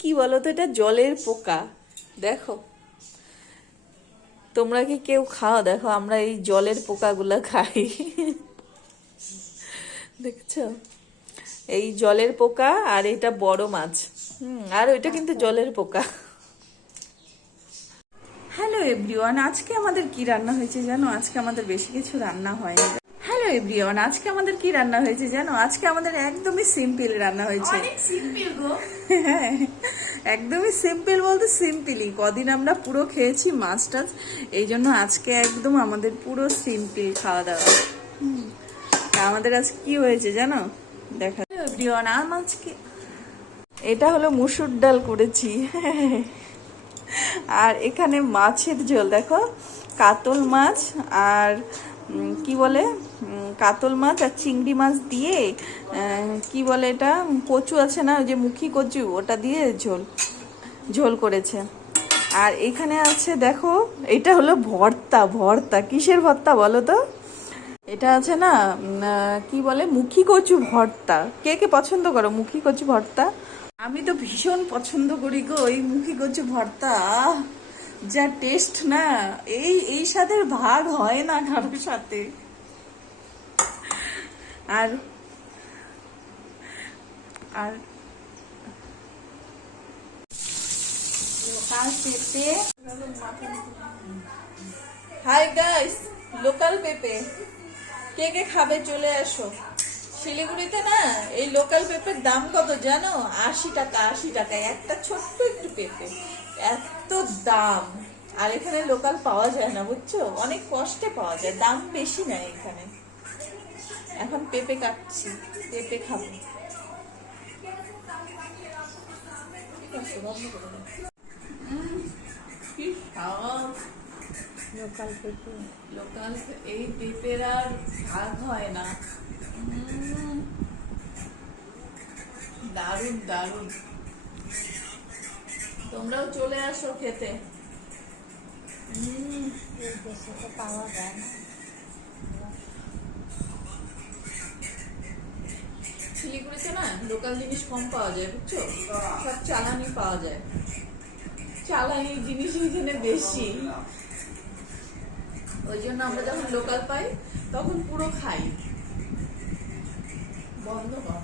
কি বলো তো, এটা জলের পোকা। দেখো, তোমরা কি কেউ খাও? দেখো, আমরা এই জলের পোকাগুলো খাই। দেখছো, এই জলের পোকা। আর এটা বড় মাছ। আর ওইটা কিন্তু জলের পোকা। হ্যালো এভরিওয়ান, আজকে আমাদের কি রান্না হয়েছে জানো? আজকে আমাদের বেশি কিছু রান্না হয়নি। হ্যালো এভরিওয়ান, আজকে আমাদের কি রান্না হয়েছে জানো? আজকে আমাদের একদমই সিম্পল রান্না হয়েছে। অনেক সিম্পল গো। হ্যাঁ, একদমই সিম্পল বলতে সিম্পলই। কদিন আমরা পুরো খেয়েছি মাছ টাছ, এই জন্য আজকে একদম আমাদের পুরো সিম্পল খাওয়া দাওয়া। আমাদের আজকে কি হয়েছে জানো? দেখা এভরিওয়ান, আজকে এটা হলো মুসুর ডাল করেছি। আর এখানে মাছের ঝোল, দেখো, কাতল মাছ আর কি বলে, কাতল মাছ আর চিংড়ি মাছ দিয়ে কি বলে এটা, কচু আছে না, ওই যে মুখী কচু, ওটা দিয়ে ঝোল করেছে। আর এখানে আছে দেখো, এটা হলো ভর্তা। ভর্তা কিসের ভর্তা বলো তো? এটা আছে না, কি বলে, মুখী কচু ভর্তা। কে কে পছন্দ করো মুখী কচু ভর্তা? আমি তো ভীষণ পছন্দ করি গো এই মুখী কচু ভর্তা। যা টেস্ট না, এই স্বাদের ভাগ হয় না কারোর সাথে। আর আর লোকাল পেঁপে। হাই গাইস, লোকাল পেঁপে কে কে খাবে চলে আসো। শিলিগুড়িতে না এই লোকাল পেঁপের দাম কত জানো? 80 টাকা। 80 টাকা একটা ছোট্ট একটু পেঁপে, এত দাম। আর এখানে লোকাল পাওয়া যায় না, বুঝছো, অনেক কষ্টে পাওয়া যায়, দাম বেশি নাই এখানে। এখন পেঁপে কাটছি, পেঁপে খাবো। কি স্বাদ লোকাল পেঁপে। লোকাল এই পেঁপের আর ভাগ হয় না। দারুণ দারুণ, তোমরাও চলে আসো খেতে। পাওয়া যায় না শিলিগুড়িতে না লোকাল জিনিস কম পাওয়া যায়, বুঝছো, সব চালানি পাওয়া যায়। চালানি জিনিস এখানে বেশি, ওই জন্য আমরা যখন লোকাল পাই তখন পুরো খাই। বন্ধ কর।